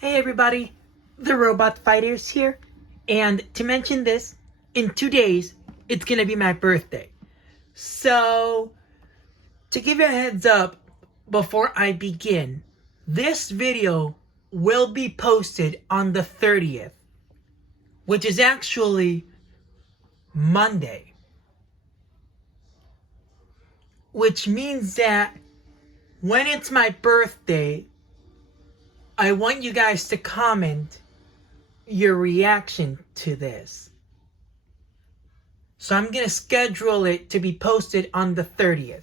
Hey everybody, the Robot Fighters here, and to mention this, in 2 days, it's gonna be my birthday. So, to give you a heads up before I begin, this video will be posted on the 30th, which is actually Monday. Which means that when it's my birthday, I want you guys to comment your reaction to this. So I'm going to schedule it to be posted on the 30th.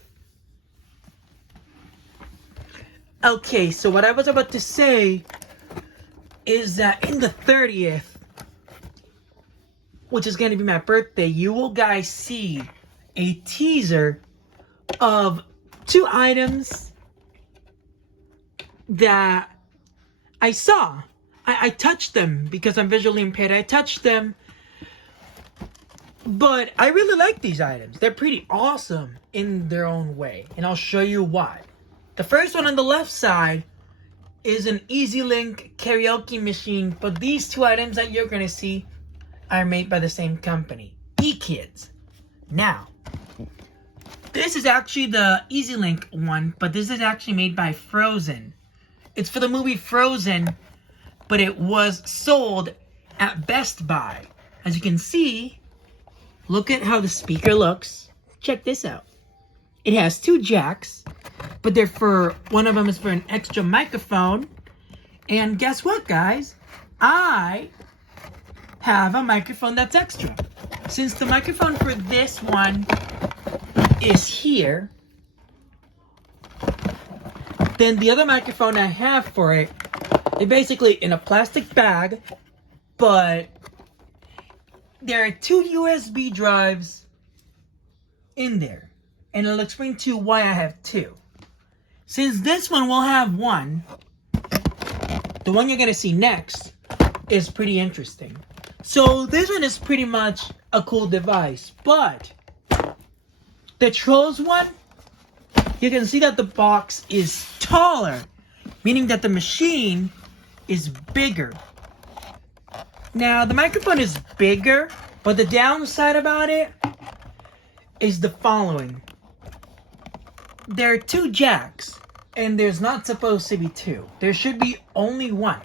Okay, so what I was about to say is that in the 30th, which is going to be my birthday, you will guys see a teaser of 2 items that I saw. I touched them because I'm visually impaired. I touched them. But I really like these items. They're pretty awesome in their own way. And I'll show you why. The first one on the left side is an EZ-Link karaoke machine. But these 2 items that you're going to see are made by the same company, eKids. Now, this is actually the EZ-Link one, but this is actually made by Frozen. It's for the movie Frozen, but it was sold at Best Buy. As you can see, look at how the speaker looks. Check this out. It has 2 jacks, but they're for, one of them is for an extra microphone. And guess what, guys? I have a microphone that's extra. Since the microphone for this one is here, then the other microphone I have for it is basically in a plastic bag, but there are 2 USB drives in there. And I'll explain to you why I have 2. Since this one will have 1, the one you're going to see next is pretty interesting. So this one is pretty much a cool device, but the Trolls one, you can see that the box is taller, meaning that the machine is bigger. Now, the microphone is bigger, but the downside about it is the following. There are 2 jacks, and there's not supposed to be 2. There should be only 1.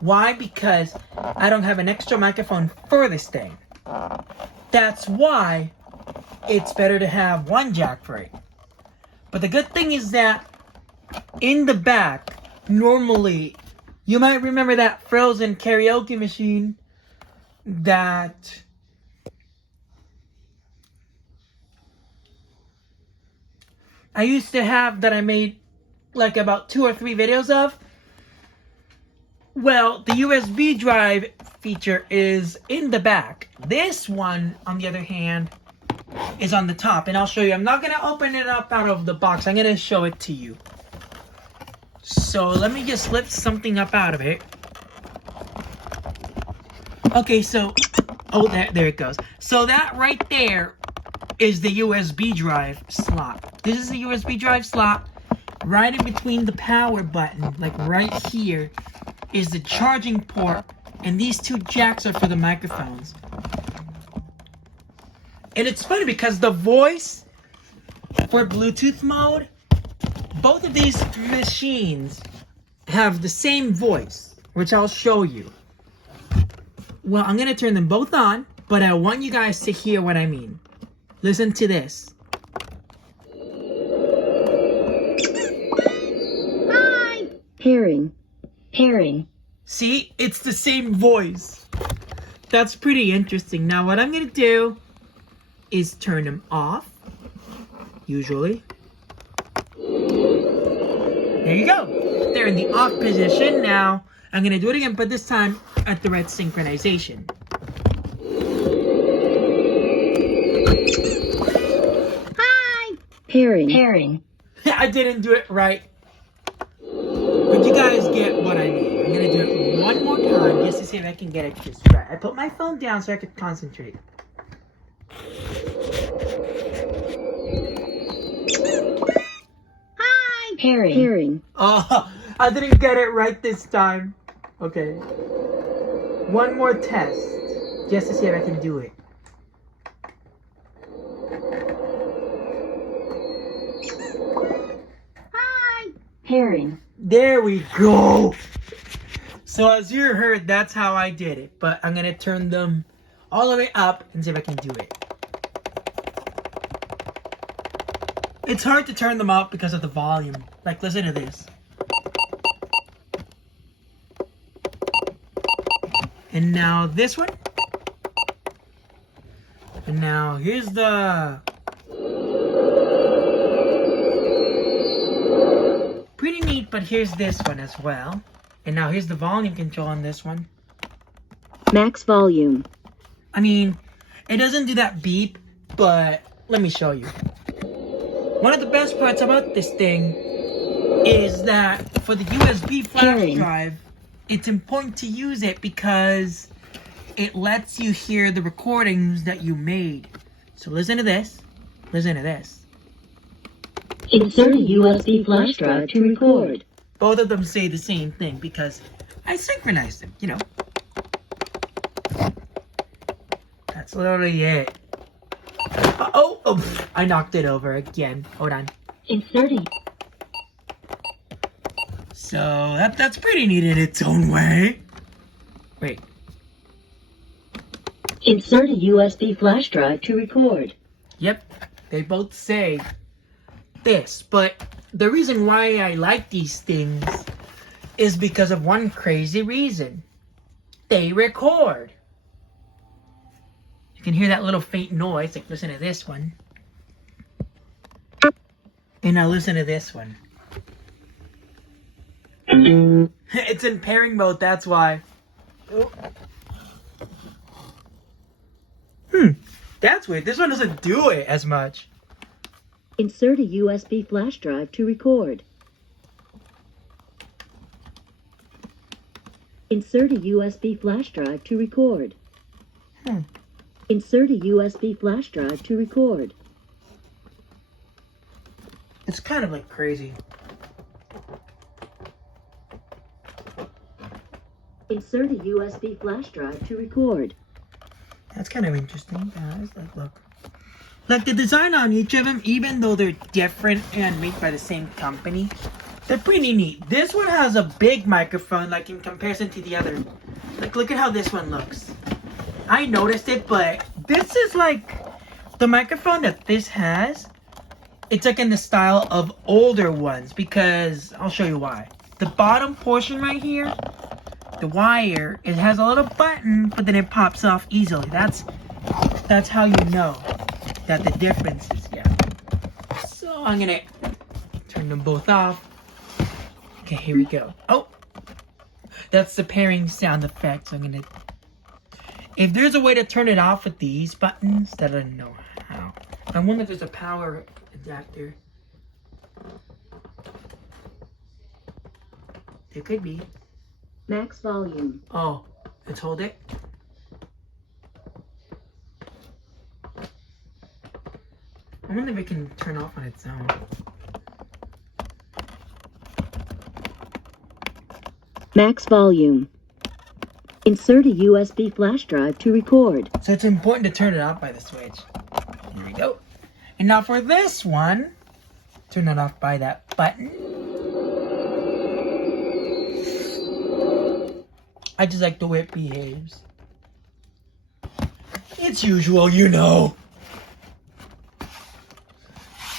Why? Because I don't have an extra microphone for this thing. That's why it's better to have 1 jack for it. But the good thing is that in the back, normally, you might remember that Frozen karaoke machine that I used to have, that I made like about 2 or 3 videos of. Well, the USB drive feature is in the back. This one, on the other hand, is on the top, and I'll show you. I'm not going to open it up out of the box. I'm going to show it to you. So let me just lift something up out of it. Okay, so, oh, there it goes. So that right there is the USB drive slot. This is the USB drive slot. Right in between the power button, like right here, is the charging port. And these 2 jacks are for the microphones. And it's funny because the voice for Bluetooth mode, both of these machines have the same voice, which I'll show you. Well, I'm going to turn them both on, but I want you guys to hear what I mean. Listen to this. Hi! Pairing. See? It's the same voice. That's pretty interesting. Now, what I'm going to do is turn them off, usually. There you go. They're in the off position. Now, I'm going to do it again, but this time at the red synchronization. Hi! Pairing. I didn't do it right. But you guys get what I mean. I'm going to do it one more time just to see if I can get it just right. I put my phone down so I could concentrate. Hi! Pairing. Oh, I didn't get it right this time. Okay. One more test. Just to see if I can do it. Hi. Pairing. There we go. So as you heard, that's how I did it. But I'm going to turn them all the way up and see if I can do it. It's hard to turn them up because of the volume. Like, listen to this. And now this one. And now here's the... Pretty neat, but here's this one as well. And now here's the volume control on this one. Max volume. I mean, it doesn't do that beep, but let me show you. One of the best parts about this thing is that for the USB flash drive, it's important to use it because it lets you hear the recordings that you made. So listen to this. Listen to this. Insert a USB flash drive to record. Both of them say the same thing because I synchronized them, you know. That's literally it. Oh, I knocked it over again. Hold on. Inserting. So that's pretty neat in its own way. Wait. Insert a USB flash drive to record. Yep, they both say this, but the reason why I like these things is because of one crazy reason. They record. You can hear that little faint noise, like listen to this one. And now listen to this one. It's in pairing mode, that's why. That's weird. This one doesn't do it as much. Insert a USB flash drive to record. Insert a USB flash drive to record. Insert a USB flash drive to record. It's kind of like crazy. Insert a USB flash drive to record. That's kind of interesting, guys. Look. Like the design on each of them, even though they're different and made by the same company, they're pretty neat. This one has a big microphone, like in comparison to the other. Like, look at how this one looks. I noticed it, but this is like the microphone that this has. It's like in the style of older ones because I'll show you why. The bottom portion right here, the wire, it has a little button, but then it pops off easily. That's how you know that the difference is, yeah. So I'm gonna turn them both off. Okay, here we go. Oh, that's the pairing sound effect. So I'm gonna, if there's a way to turn it off with these buttons, that I don't know how. I wonder if there's a power adapter. There could be. Max volume. Oh, let's hold it. I wonder if it can turn off on its own. Max volume. Insert a USB flash drive to record. So it's important to turn it off by the switch. Here we go. And now for this one, turn it off by that button. I just like the way it behaves. It's usual, you know.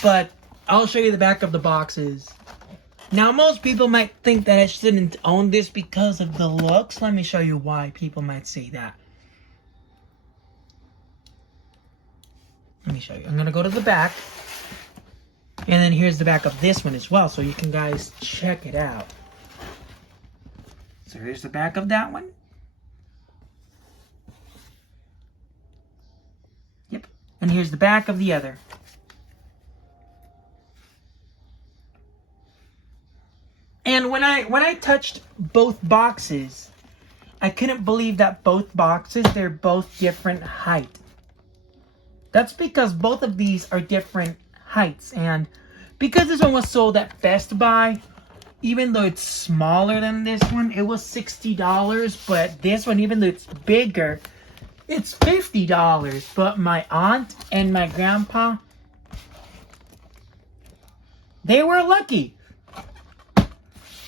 But I'll show you the back of the boxes. Now, most people might think that I shouldn't own this because of the looks. Let me show you why people might say that. Let me show you. I'm going to go to the back. And then here's the back of this one as well, so you can guys check it out. So here's the back of that one. Yep. And here's the back of the other. And when I touched both boxes, I couldn't believe that both boxes, they're both different height. That's because both of these are different heights. And because this one was sold at Best Buy, even though it's smaller than this one, it was $60. But this one, even though it's bigger, it's $50. But my aunt and my grandpa, they were lucky.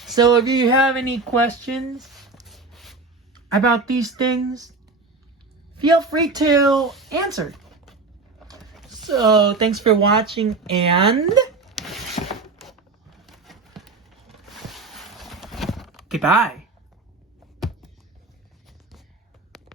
So if you have any questions about these things, feel free to answer. So thanks for watching, and goodbye.